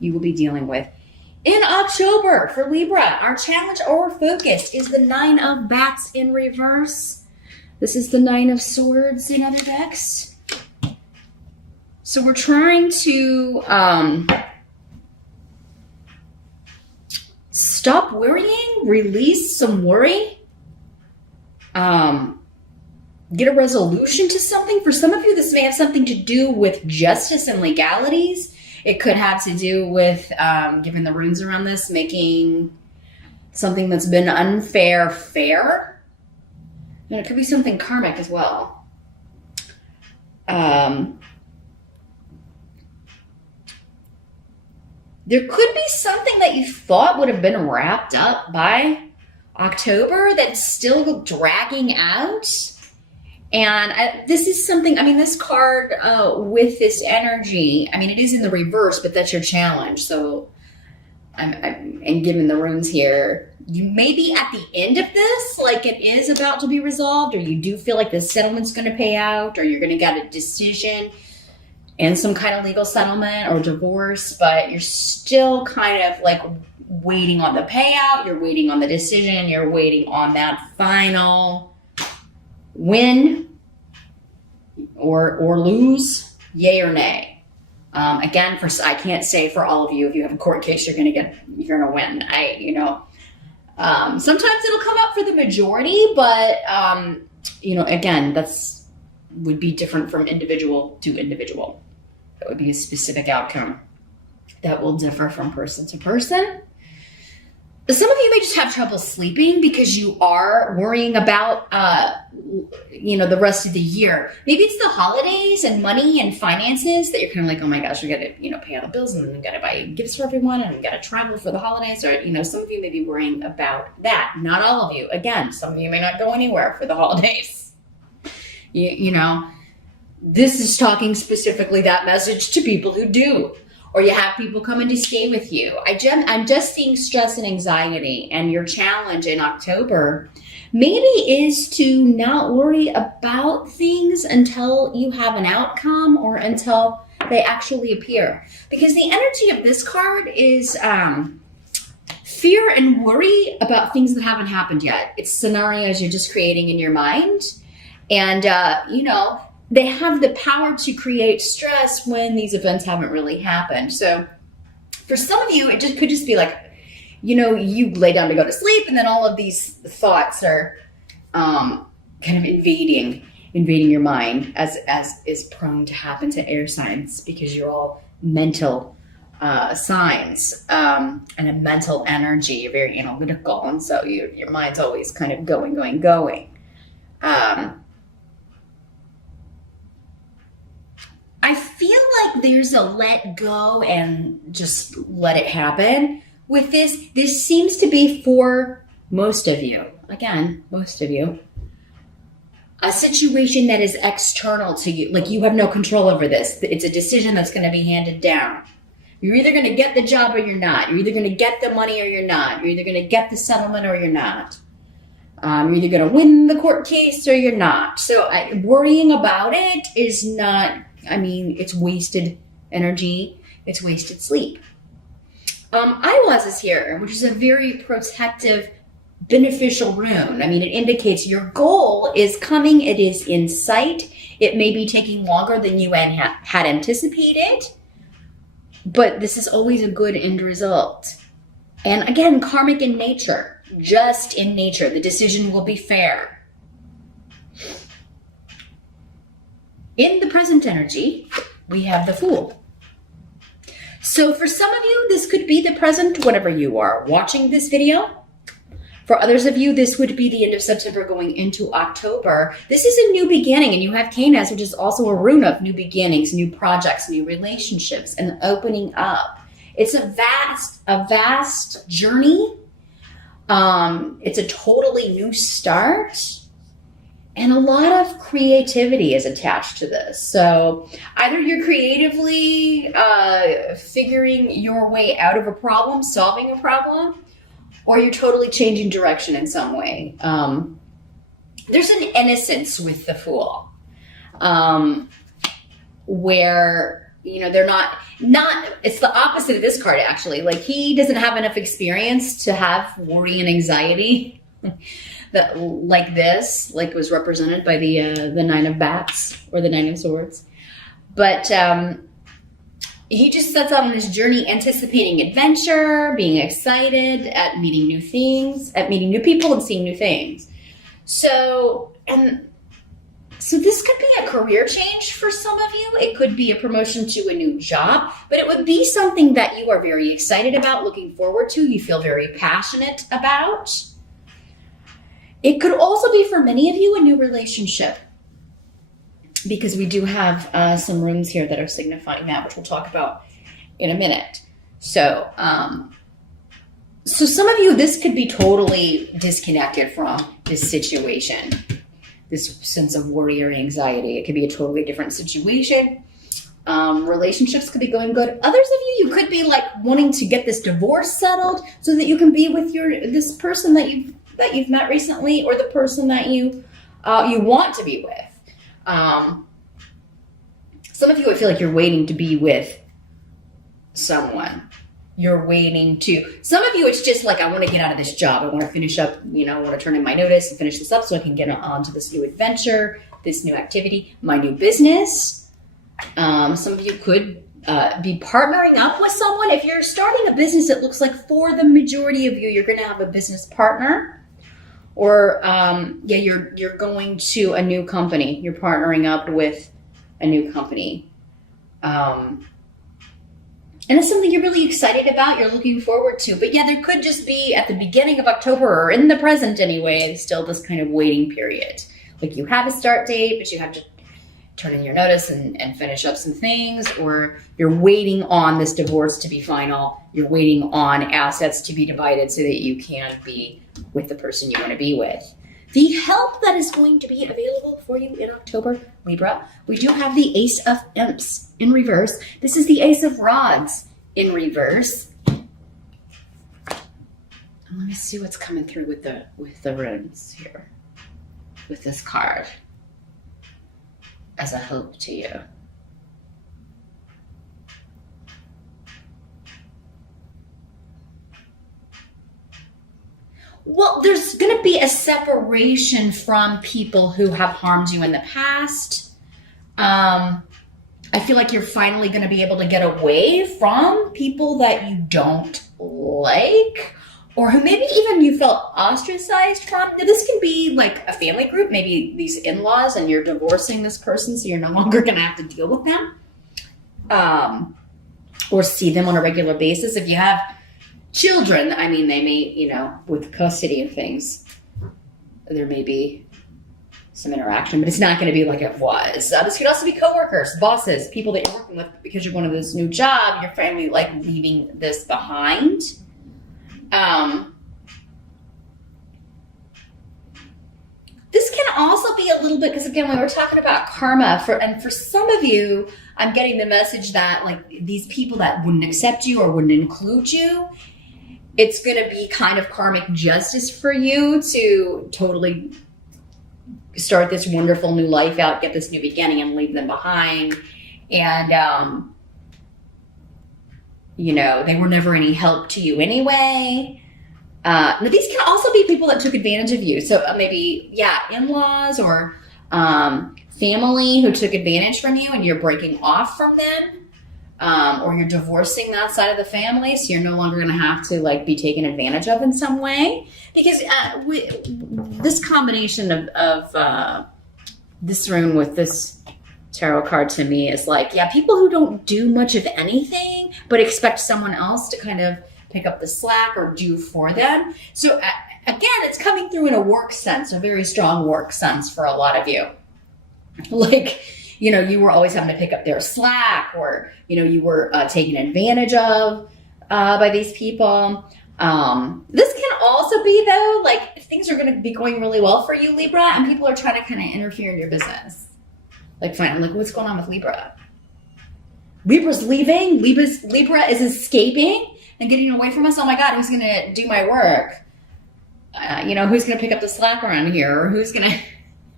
you will be dealing with. In October for Libra, our challenge or focus is the 9 of Bats in reverse. This is the 9 of Swords in other decks. So we're trying to stop worrying, release some worry, get a resolution to something. For some of you, this may have something to do with justice and legalities. It could have to do with, given the runes around this, making something that's been unfair fair. And it could be something karmic as well. There could be something that you thought would have been wrapped up by October that's still dragging out. And this is something, I mean, this card with this energy, I mean, it is in the reverse, but that's your challenge. So, and given the runes here, you may be at the end of this, like it is about to be resolved, or you do feel like the settlement's going to pay out, or you're going to get a decision and some kind of legal settlement or divorce, but you're still kind of like waiting on the payout, you're waiting on the decision, you're waiting on that final win or lose, yay or nay. Again, I can't say for all of you, if you have a court case, you're gonna win. Sometimes it'll come up for the majority, but again, would be different from individual to individual. That would be a specific outcome that will differ from person to person. Some of you may just have trouble sleeping because you are worrying about, the rest of the year. Maybe it's the holidays and money and finances that you're kind of like, oh my gosh, we got to, pay all the bills and we got to buy gifts for everyone and we got to travel for the holidays. Or, some of you may be worrying about that. Not all of you. Again, some of you may not go anywhere for the holidays. This is talking specifically that message to people who do. Or you have people coming to stay with you. I'm just seeing stress and anxiety, and your challenge in October maybe is to not worry about things until you have an outcome or until they actually appear. Because the energy of this card is fear and worry about things that haven't happened yet. It's scenarios you're just creating in your mind. And, they have the power to create stress when these events haven't really happened. So for some of you, it could just be like, you lay down to go to sleep and then all of these thoughts are kind of invading your mind, as is prone to happen to air signs because you're all mental signs and a mental energy. You're very analytical. And so your mind's always kind of going. I feel like there's a let go and just let it happen with this. This seems to be for most of you. Again, most of you. A situation that is external to you. Like you have no control over this. It's a decision that's going to be handed down. You're either going to get the job or you're not. You're either going to get the money or you're not. You're either going to get the settlement or you're not. You're either going to win the court case or you're not. So worrying about it is not... it's wasted energy. It's wasted sleep. Eyewaz is here, which is a very protective, beneficial rune. It indicates your goal is coming. It is in sight. It may be taking longer than you had anticipated, but this is always a good end result. And again, karmic in nature, just in nature. The decision will be fair. In the present energy, we have the Fool. So for some of you, this could be the present whenever you are watching this video. For others of you, this would be the end of September going into October. This is a new beginning, and you have Canas, which is also a rune of new beginnings, new projects, new relationships, and opening up. It's a vast journey. It's a totally new start. And a lot of creativity is attached to this. So either you're creatively figuring your way out of a problem, solving a problem, or you're totally changing direction in some way. There's an innocence with the Fool, where they're not, it's the opposite of this card, actually. Like, he doesn't have enough experience to have worry and anxiety that like this, like was represented by the Nine of Bats or the Nine of Swords. But he just sets out on this journey anticipating adventure, being excited at meeting new things, at meeting new people and seeing new things. So this could be a career change for some of you. It could be a promotion to a new job, but it would be something that you are very excited about, looking forward to, you feel very passionate about. It could also be for many of you a new relationship, because we do have some runes here that are signifying that, which we'll talk about in a minute. So, so some of you, this could be totally disconnected from this situation, this sense of worry or anxiety. It could be a totally different situation. Relationships could be going good. Others of you could be like wanting to get this divorce settled so that you can be with this person that you've met recently, or the person that you want to be with. Some of you, I feel like you're waiting to be with someone. You're waiting to, some of you, it's just like, I want to get out of this job. I want to finish up, I want to turn in my notice and finish this up so I can get on to this new adventure, this new activity, my new business. Some of you could be partnering up with someone. If you're starting a business, it looks like for the majority of you, you're going to have a business partner. Or, you're going to a new company. You're partnering up with a new company. And it's something you're really excited about, you're looking forward to. But yeah, there could just be at the beginning of October, or in the present anyway, still this kind of waiting period. Like, you have a start date, but you have to turn in your notice and finish up some things, or you're waiting on this divorce to be final. You're waiting on assets to be divided so that you can be with the person you want to be with. The help that is going to be available for you in October, Libra, we do have the Ace of Imps in reverse. This is the Ace of Rods in reverse. And let me see what's coming through with the runes here, with this card as a hope to you. Well, there's going to be a separation from people who have harmed you in the past. I feel like you're finally going to be able to get away from people that you don't like, or who maybe even you felt ostracized from. Now, this can be like a family group, maybe these in-laws, and you're divorcing this person, so you're no longer going to have to deal with them, or see them on a regular basis. If you have children, I mean, they may, with custody of things, there may be some interaction, but it's not going to be like it was. This could also be coworkers, bosses, people that you're working with because you're going to this new job. Your family like leaving this behind. This can also be a little bit, because again, when we're talking about karma, for some of you, I'm getting the message that like these people that wouldn't accept you or wouldn't include you, it's going to be kind of karmic justice for you to totally start this wonderful new life out, get this new beginning, and leave them behind. And, they were never any help to you anyway. Now, these can also be people that took advantage of you. So maybe, in-laws or family who took advantage from you and you're breaking off from them. Or you're divorcing that side of the family, so you're no longer going to have to like be taken advantage of in some way. Because this combination of this rune with this tarot card to me is like, people who don't do much of anything, but expect someone else to kind of pick up the slack or do for them. So again, it's coming through in a work sense, a very strong work sense for a lot of you. Like, you were always having to pick up their slack, or, you were taken advantage of by these people. This can also be, though, like if things are going to be going really well for you, Libra, and people are trying to kind of interfere in your business. Like, fine, like what's going on with Libra? Libra's leaving. Libra is escaping and getting away from us. Oh my God, who's going to do my work? Who's going to pick up the slack around here? Or who's going to...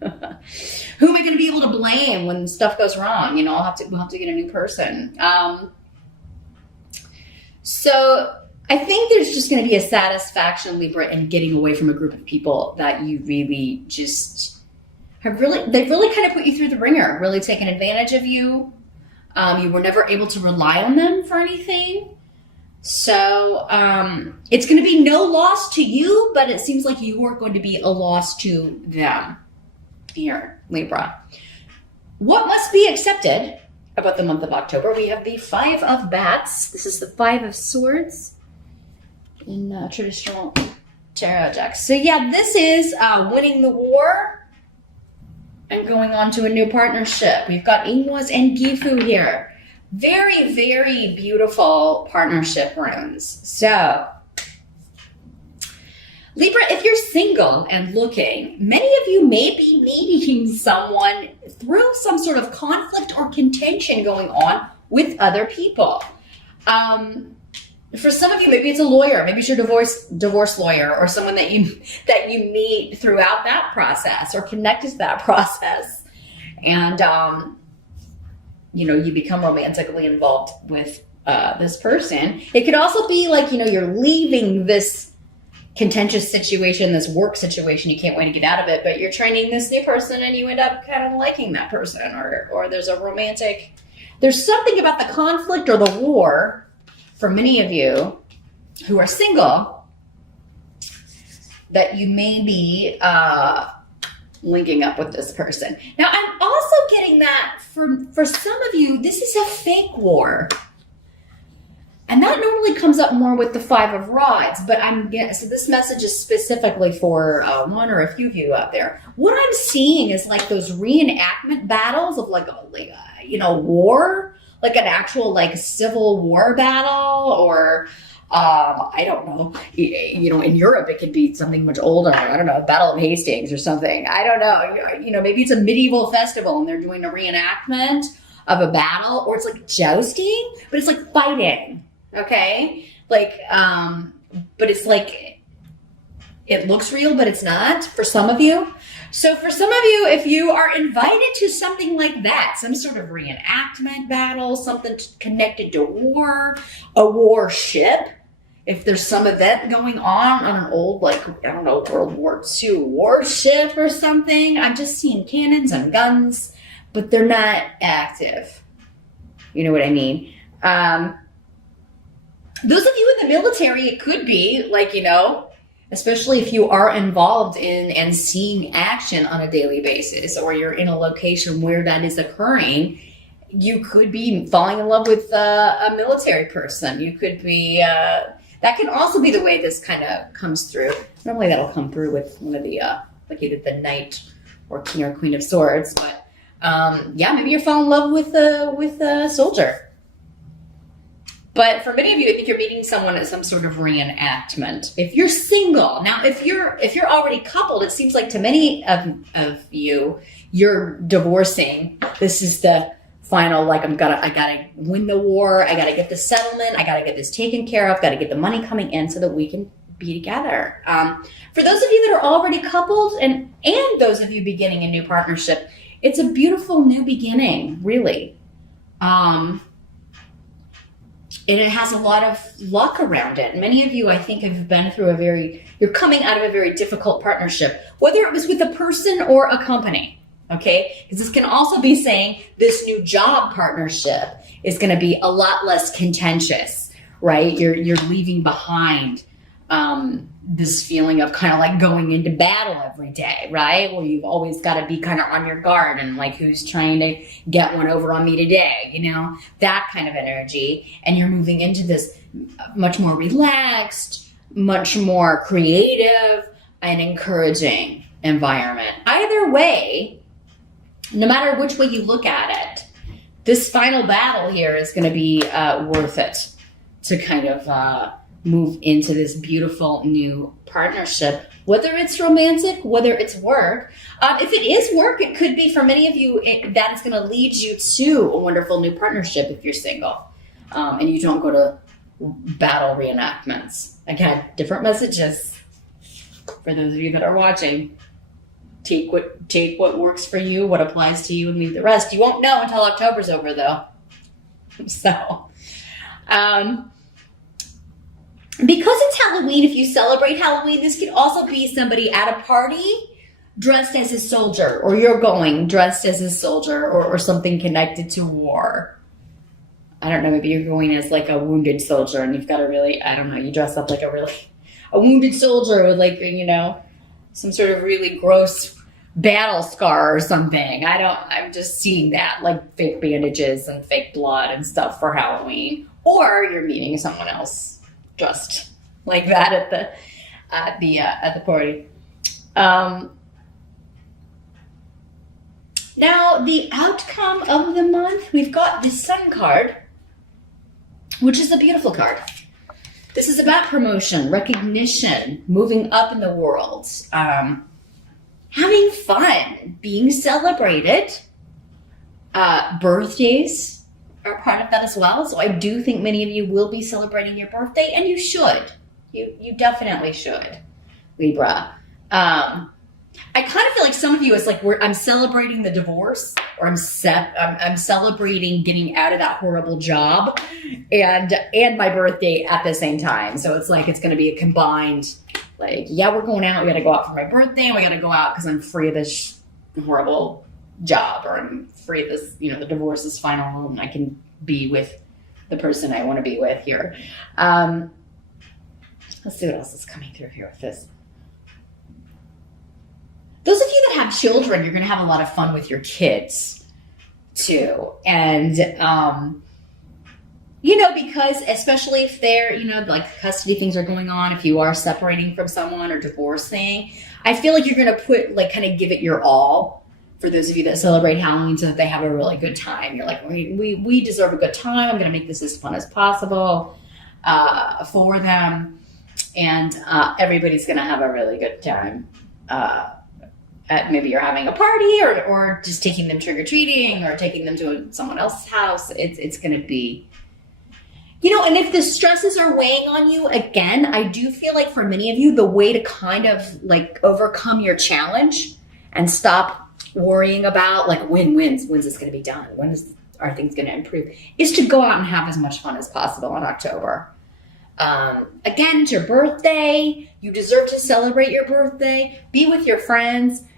Who am I going to be able to blame when stuff goes wrong? You know, we'll have to get a new person. So I think there's just going to be a satisfaction, Libra, in getting away from a group of people that you really just they've really kind of put you through the ringer, really taken advantage of you. You were never able to rely on them for anything. So it's going to be no loss to you, but it seems like you are going to be a loss to them. Here, Libra. What must be accepted about the month of October? We have the Five of Bats. This is the Five of Swords in traditional tarot decks. So yeah, this is winning the war and going on to a new partnership. We've got Ingwas and Gifu here. Very, very beautiful partnership runes. So, Libra, if you're single and looking, many of you may be meeting someone through some sort of conflict or contention going on with other people. For some of you, maybe it's a lawyer, maybe it's your divorce lawyer, or someone that you meet throughout that process or connected to that process, and you know, you become romantically involved with this person. It could also be like, you know, you're leaving this contentious situation, this work situation, you can't wait to get out of it, but you're training this new person and you end up kind of liking that person, or there's something about the conflict or the war for many of you who are single that you may be linking up with this person. Now, I'm also getting that for some of you, this is a fake war. And that normally comes up more with the Five of Rods, but so this message is specifically for one or a few of you out there. What I'm seeing is like those reenactment battles of like a war, like an actual like civil war battle, or I don't know, you know, in Europe it could be something much older. I don't know, Battle of Hastings or something. I don't know, you know, maybe it's a medieval festival and they're doing a reenactment of a battle, or it's like jousting, but it's like fighting. Okay, like, but it's like, it looks real, but it's not for some of you. So for some of you, if you are invited to something like that, some sort of reenactment battle, something connected to war, a warship, if there's some event going on an old, like, I don't know, World War II warship or something, I'm just seeing cannons and guns, but they're not active. You know what I mean? Those of you in the military, it could be like, you know, especially if you are involved in and seeing action on a daily basis, or you're in a location where that is occurring, you could be falling in love with a military person. You could be, that can also be the way this kind of comes through. Normally that'll come through with one of the, like either the Knight or King or Queen of Swords, but yeah, maybe you're falling in love with a soldier. But for many of you, I think you're meeting someone at some sort of reenactment. If you're single, now if you're already coupled, it seems like to many of you, you're divorcing. This is the final, like, I gotta win the war. I gotta get the settlement. I gotta get this taken care of. Gotta get the money coming in so that we can be together. For those of you that are already coupled, and those of you beginning a new partnership, it's a beautiful new beginning, really. And it has a lot of luck around it. Many of you, I think, have been through you're coming out of a very difficult partnership, whether it was with a person or a company, okay? Because this can also be saying this new job partnership is going to be a lot less contentious, right? You're leaving behind this feeling of kind of like going into battle every day, right? Where you've always got to be kind of on your guard and like, who's trying to get one over on me today, you know, that kind of energy. And you're moving into this much more relaxed, much more creative and encouraging environment. Either way, no matter which way you look at it, this final battle here is going to be worth it to kind of move into this beautiful new partnership, whether it's romantic, whether it's work. If it is work, it could be for many of you, that is going to lead you to a wonderful new partnership if you're single and you don't go to battle reenactments. Again, different messages for those of you that are watching. take what works for you, what applies to you, and leave the rest. You won't know until October's over, though. So, because it's Halloween, if you celebrate Halloween, this could also be somebody at a party dressed as a soldier, or you're going dressed as a soldier, or something connected to war. I don't know, maybe you're going as like a wounded soldier, and you've got a really, I don't know, you dress up like a wounded soldier with like, you know, some sort of really gross battle scar or something. I'm just seeing that, like fake bandages and fake blood and stuff for Halloween. Or you're meeting someone else dressed like that at the party. Now, the outcome of the month, we've got the Sun card, which is a beautiful card. This is about promotion, recognition, moving up in the world, having fun, being celebrated. Birthdays are part of that as well. So I do think many of you will be celebrating your birthday, and you should. You definitely should, Libra. I kind of feel like some of you is like I'm celebrating the divorce, or I'm celebrating getting out of that horrible job, and my birthday at the same time. So it's like it's going to be a combined, like, yeah, we're going out. We got to go out for my birthday, and we got to go out because I'm free of this horrible job, or I'm free of this, you know, the divorce is final, and I can be with the person I want to be with here. Let's see what else is coming through here with this. Those of you that have children, you're going to have a lot of fun with your kids too. And, you know, because especially if they're, you know, like custody things are going on, if you are separating from someone or divorcing, I feel like you're going to put, like, kind of give it your all for those of you that celebrate Halloween so that they have a really good time. You're like, we deserve a good time. I'm going to make this as fun as possible for them. And everybody's going to have a really good time. Maybe you're having a party, or just taking them trick-or-treating, or taking them to someone else's house. It's going to be, you know, and if the stresses are weighing on you, again, I do feel like for many of you, the way to kind of like overcome your challenge and stop worrying about like when's this going to be done? Are things going to improve? Is to go out and have as much fun as possible in October. Again, it's your birthday. You deserve to celebrate your birthday. Be with your friends.